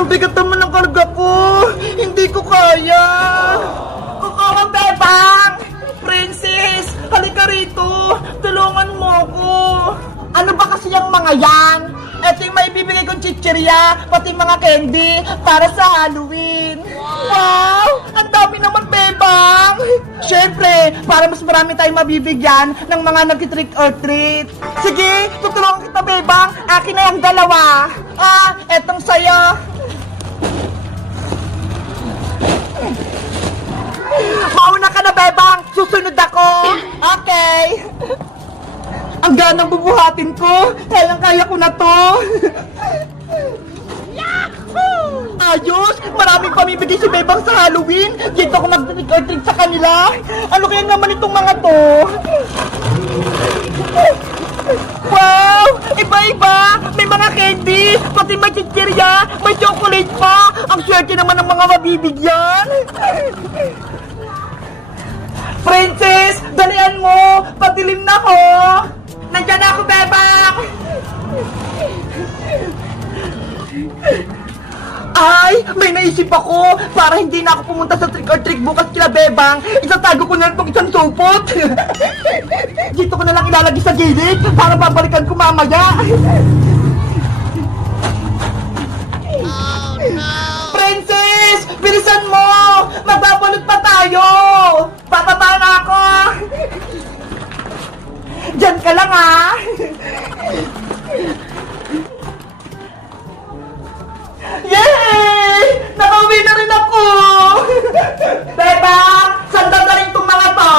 Ang bigat naman ng karga ko. Hindi ko kaya. Kukuha, Bebang! Princess, halika rito. Tulungan mo ako. Ano ba kasi yung mga yan? Ito yung maibibigay kong chichirya, pati mga candy, para sa Halloween. Wow! Ang dami naman, Bebang! Siyempre, para mas marami tayong mabibigyan ng mga nag-trick or treat. Sige, tutulungan kita, Bebang. Akin na yung dalawa. Etong sayo. Mauna ka na, Bebang. Susunod ako. Okay. Ang ganang bubuhatin ko. Kayang-kaya ko na to. Yahoo! Ayos! Maraming pamibigay si Bebang sa Halloween. Dito ako mag-trick or treat sa kanila. Ano kaya naman itong mga to? Wow! Iba-iba! May mga candy! Pati may chichirya! May chocolate pa! Ang swerte naman ng mga mabibigyan! Princess! Dalian mo! Patilim na ko! Nandiyan ako, Bebang! Ay! May naisip ako! Para hindi na ako pumunta sa trick or treat bukas kila Bebang, itatago ko na itong isang supot! Dito ko na lang ilalagay sa gilid para babalikan ko mamaya! Oh, no. Princess! Bilisan mo! Magbabalot pa tayo! Bababa na ako! Diyan ka lang, ha? Yay! Nakauwi na rin ako! Bebang! Saan dadalhin itong mga to?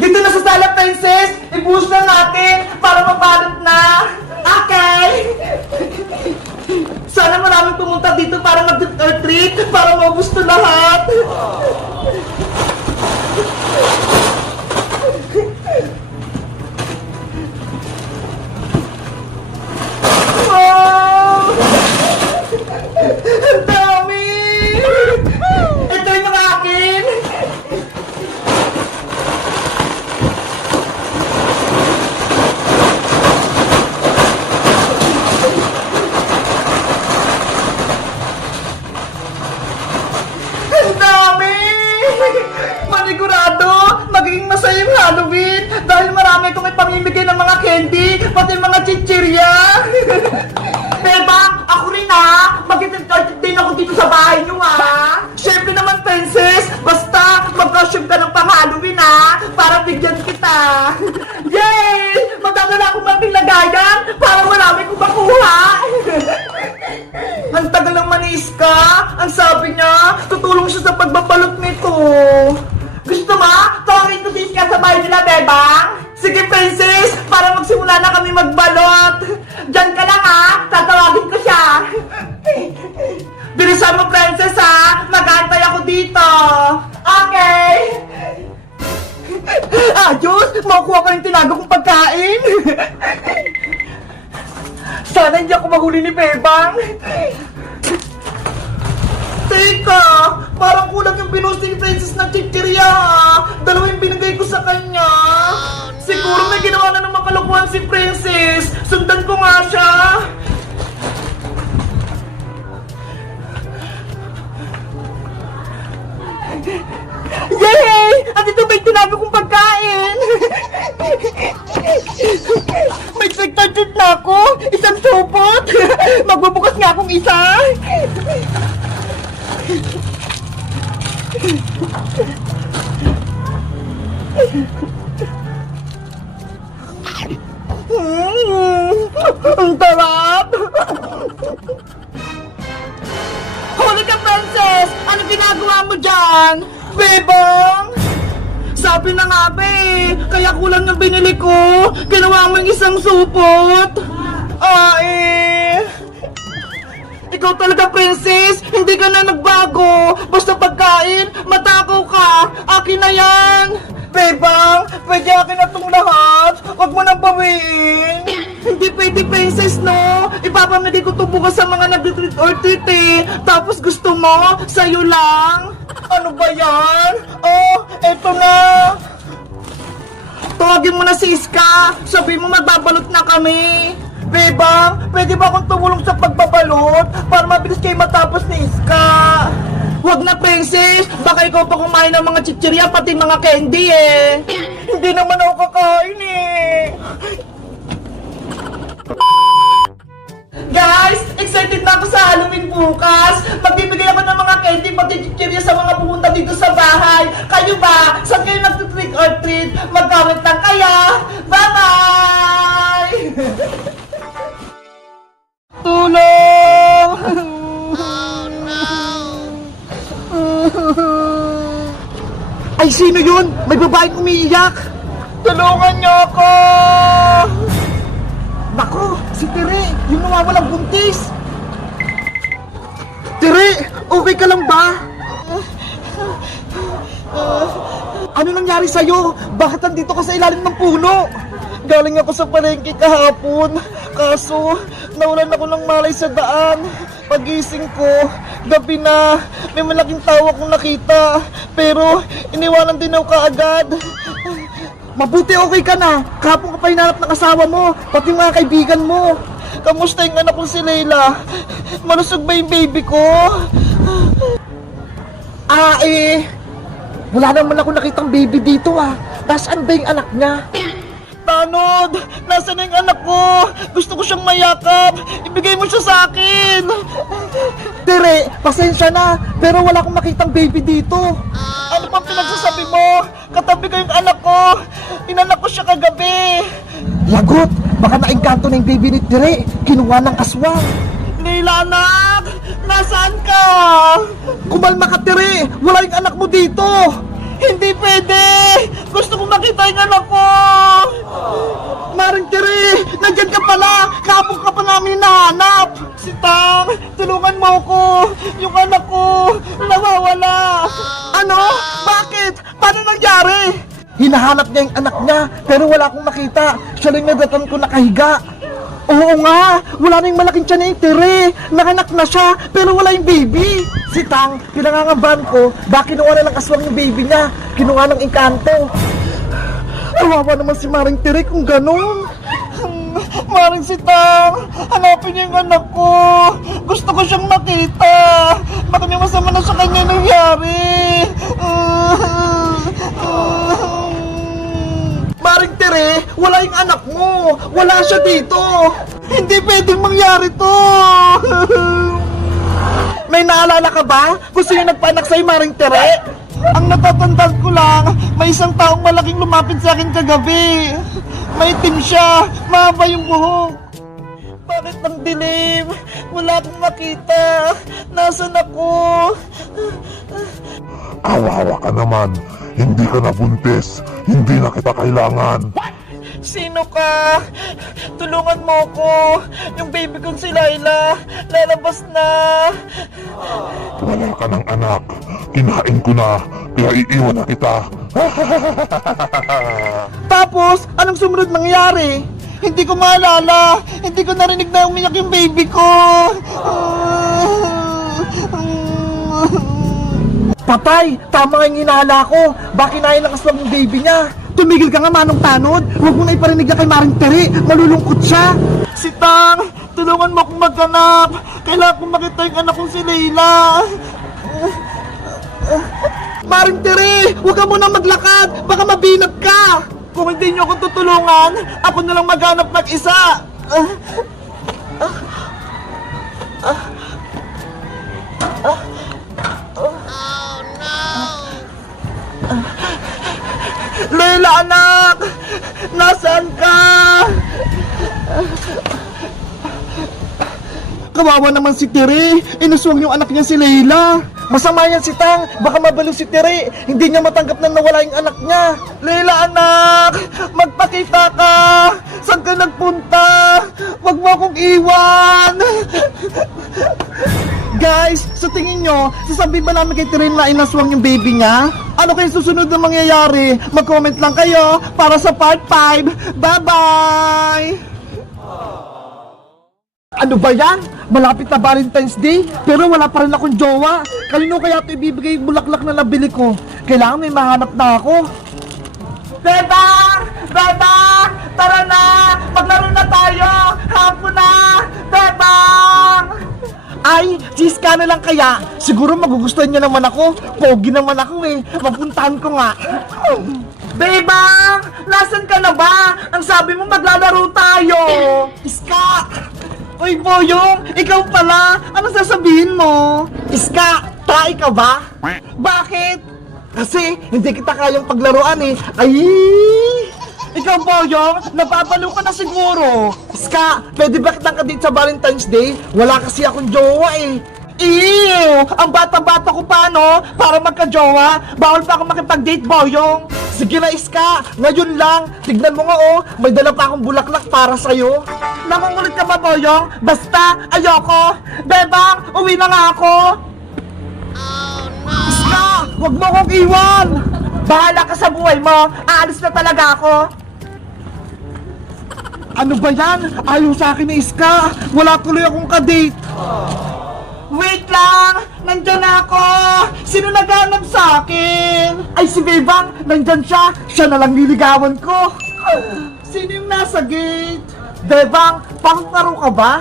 Dito na sa sala, Princess! Ibuhos na natin para mabalot na! Okay! Sana maraming pumunta dito para mag-trick or treat para maubos na lahat! Wow! Ang dami! Ito yung mga akin! Ang dami! Manigurado, magiging masaya yung Halloween dahil marami kong ipamimigay ng mga candy, pati mga chichirya! Bebang, ako rin ha! Mag-trick din ako dito sa bahay nyo ha! Siyempre naman, Princess! Basta, mag-costume ka ng pang-Halloween ha! Para bigyan kita! Yay! Magdadala akong mating lagayan para marami kong makuha! Ang tagal ng maniis ka! Ang sabi niya, tutulong siya sa pagbabalot nito! Gusto mo? Tawagin ko din ka sa bahay nila, Bebang! Sige, Princess! Para magsimula na kami magbalot! Diyan ka lang, ha! Tatawagin ko siya! Bilisan mo, Princess, ha! Mag-aantay ako dito! Okay! Ayos! Makukuha ko yung tinago kong pagkain! Sana hindi ako mahuli ni Bebang! Teka! Parang kulang yung binusing Princess ng chichirya, ha! Dalawa yung binigay ko sa kanya! Siguro may ginawa na ng makalukuhan si Princess! Sundan ko nga siya! Yay! Andito ba yung tinabi kong pagkain? May expected na ako! Isang supot! Magbubukas nga akong isa! Ang tarap! Huli ka, Princess! Ano ginagawa mo dyan? Bebang! Sabi na nga ba kaya kulang yung binili ko. Ginawa mo yung isang supot. Ikaw talaga, Princess! Hindi ka na nagbago! Basta pagkain, matakaw ka! Akin na yan! Bebang, pwede akin na itong lahat! Huwag mo nang bawiin! Hindi pwede, Princess, no? Ipapamili ko ito bukas sa mga nag-trick or treat Tapos gusto mo, sa'yo lang! Ano ba yan? Oh, eto na! Tawagin mo na si Iska! Sabihin mo magbabalot na kami! Bebang, pwede ba akong tumulong sa pagbabalot para mabilis kayo matapos ni Iska? Huwag na, princess! Baka ikaw pa kumain ng mga chichirya pati mga candy eh! Hindi naman ako kakain eh! Guys, excited na ako sa Halloween bukas! Magbibigay ako ng mga candy pati chichirya sa mga pumunta dito sa bahay! Kayo ba? Saan kayo nagtutrick or treat? Mag-comment lang kayo! Bye-bye! Tulong! Ay, sino yun? May babaeng umiiyak! Tulungan niyo ako! Nako, si Tere, yung nawawalang buntis! Tere, okay ka lang ba? Ano nangyari sa'yo? Bakit nandito ka sa ilalim ng puno? Galing ako sa palengke kahapon. Kaso, nawalan ako ng malay sa daan. Pagising ko, gabi na, may malaking tao akong nakita. Pero, iniwanan din ako kaagad. Mabuti okay ka na. Kahapon ka pa hinanap ng asawa mo, pati mga kaibigan mo. Kamusta yung anak kong si Leila? Malusog ba yung baby ko? Wala naman ako nakitang baby dito ah. Nasaan ba yung anak niya? Tanod! Nasaan na yung anak ko? Gusto ko siyang mayakap! Ibigay mo siya sa akin! Tere, pasensya na, pero wala akong makitang baby dito. Ano pang pinagsasabi mo? Katabi ko yung anak ko! Inanak ko siya kagabi! Lagot! Baka naengkanto na yung baby ni Tere! Kinuha ng aswang! Leila, anak! Nasaan ka? Kumalma ka, Tere! Wala yung anak mo dito! Hindi pwede! Gusto kong makita yung anak ko! Maring Tere! Nandyan ka pala! Kahapon ka pa namin hinahanap! Si Tang! Tulungan mo ko! Yung anak ko! Nawawala! Ano? Bakit? Paano nangyari? Hinahanap niya yung anak niya, pero wala akong makita. Siya lang nadatan ko nakahiga. Oo nga! Wala na yung malaking tiyan ni Tere! Nakanak na siya, pero wala yung baby! Si Tang, pinangangambahan ko, baka kinuha na lang aswang yung baby niya. Kinuha ng engkanto. Awawa naman si Maring Tere kung ganun. Maring si Tang, hanapin niya yung anak ko. Gusto ko siyang makita. Baka may masama na sa kanya nangyari. Maring Tere, wala yung anak mo. Wala siya dito. Hindi pwedeng mangyari to. May naalala ka ba kung sino nagpaanak sa'yo, Maring Tere? Ang natatandaan ko lang, may isang taong malaking lumapit sa akin kagabi. May itim siya, mahaba yung buhok. Bakit ang dilim? Wala akong makita. Nasaan ako? Awawa ka naman. Hindi ka na buntis. Hindi na kita kailangan. Sino ka? Tulungan mo ko. Yung baby kong si Laila, lalabas na. Wala ka ng anak. Kinain ko na. Kaya iiwan na kita. Tapos, anong sumunod nangyari? Hindi ko maalala. Hindi ko narinig na umiyak yung baby ko. Patay! Tama nga yung hinala ko. Bakit nailakas lang yung baby niya? Tumigil ka nga, Manong Tanod. Huwag mo na iparinig na kay Maring Tere. Malulungkot siya. Si Tang, tulungan mo akong maghanap. Kailangan kong makita yung anak kong si Leila. Maring Tere, huwag ka muna maglakad. Baka mabinat ka. Kung hindi niyo ako tutulungan, ako na lang maghanap mag-isa. Leila, anak! Nasaan ka? Kawawa naman si Tere. Inuswang yung anak niya si Leila. Masama yan si Tang. Baka mabalo si Tere. Hindi niya matanggap na nawala yung anak niya. Leila, anak! Magpakita ka! Saan ka nagpunta? Huwag mo akong iwan! Guys, sa tingin nyo, sasabihin ba namin kay Tere na inaswang yung baby niya? Ano kayong susunod na mangyayari? Mag-comment lang kayo para sa part 5. Bye-bye! Ano ba yan? Malapit na Valentine's Day, pero wala pa rin akong jowa. Kanino kaya ito ibibigay yung bulaklak na nabili ko? Kailangan may mahanap na ako. Bebang! Bebang! Tara na! Maglaro na tayo! Hapon Ay, si Iska na lang kaya. Siguro magugustuhan niya naman ako. Pogi naman ako eh. Mapuntahan ko nga. Bebang! Nasaan ka na ba? Ang sabi mo maglalaro tayo. Iska! Uy, Boyong! Ikaw pala! Ano sasabihin mo? Iska, try ka ba? Bakit? Kasi hindi kita kayang paglaruan eh. Ay! Ikaw, Boyong, napapalo ka na siguro. Iska, pwede ba kitang kadate sa Valentine's Day? Wala kasi akong jowa eh. Ew! Ang bata-bata ko pa, no? Para magka-jowa, bawal pa ako makipag-date, Boyong. Sige na, Iska. Ngayon lang. Tignan mo nga, oh. May dala pa akong bulaklak para sa'yo. Nakungulit ka ba, Boyong? Basta, ayoko. Bebang, uwi na nga ako. Iska, wag mo akong iwan. Bahala ka sa buhay mo. Aalis na talaga ako. Ano ba yan? Ayaw sa akin ni Iska. Wala tuloy akong kadate. Wait lang! Nandyan ako! Sino naghanap sa akin? Ay, si Bebang! Nandyan siya! Siya na lang niligawan ko! Sino yung nasa gate? Bebang, pangkaro ka ba?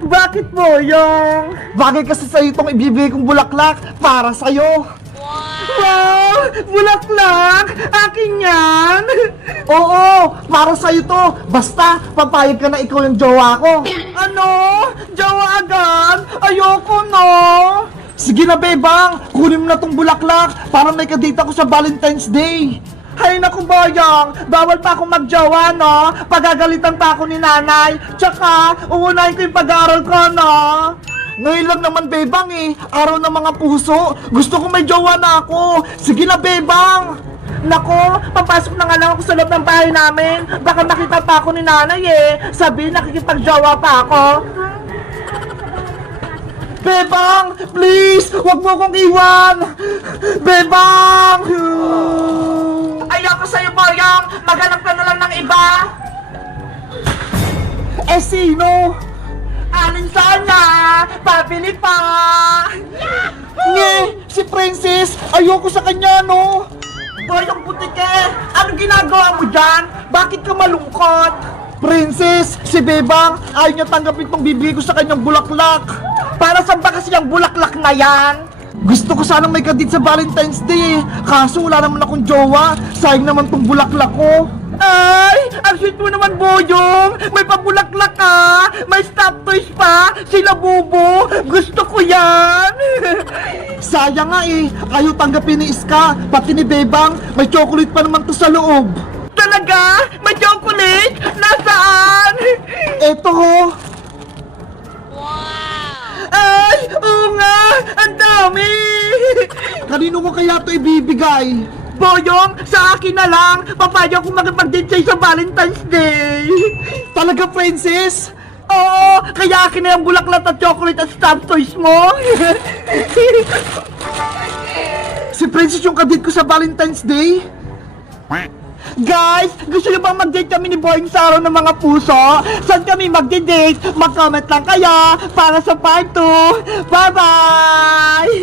Bakit mo yung? Bagay kasi sa'yo itong ibibigay kong bulaklak para sa'yo! Wow! Bulaklak! Akin yan! Oo! Para sa'yo to! Basta, papayag ka na ikaw yung jowa ko! Ano? Jowa agad? Ayoko no! Sige na, Bebang! Kunin mo na tong bulaklak para may kadate ako sa Valentine's Day! Hay naku, Boyong! Bawal pa akong magjowa, no? Pagagalitan pa ako ni nanay! Tsaka, uunahin ko yung pag-aaral ko, no? Ngayon lang naman, Bebang eh. Araw ng mga puso. Gusto ko may jowa na ako. Sige na, Bebang. Nako, papasok na nga lang ako sa loob ng bahay namin. Baka makita pa ako ni nanay eh. Sabi, nakikipag-jowa pa ako. Bebang, please, wag mo akong iwan. Bebang. Ayoko sa'yo, Boyong. Maghanap ka na lang ng iba. Eh, sino? Alin sana? Pabili pa! Nye! Si Princess! Ayoko sa kanya, no? Boyong butike! Anong ginagawa mo dyan? Bakit ka malungkot? Princess! Si Bebang! Ayaw niya tanggapin tong bibigay ko sa kanyang bulaklak! Para saan ba kasi yung bulaklak na yan? Gusto ko sanang may kadit sa Valentine's Day eh. Kaso wala naman akong jowa. Sayang naman tong bulaklak ko. Ay! Ang sweet mo naman, Boyong! May pabulaklak ka! May stop toys pa! Sila Bubo! Gusto ko yan! Sayang nga eh! Ayaw tanggapin ni Iska, pati ni Bebang. May chocolate pa naman to sa loob. Talaga? May chocolate? Nasaan? Eto ho! Ay! Oo nga! Ang dami! Kanino ko kaya to ibibigay? Boyong, sa akin na lang! Papayag kong makipag-date sa'yo sa Valentine's Day! Talaga, Princess? Oo! Kaya akin na yung bulaklak at chocolate at stuffed toys mo! Si Princess yung kadate ko sa Valentine's Day? Guys, gusto niyo bang mag-date kami ni Boyong sa araw ng mga puso? Saan kami mag-date? Mag-comment lang kayo para sa part 2! Bye-bye!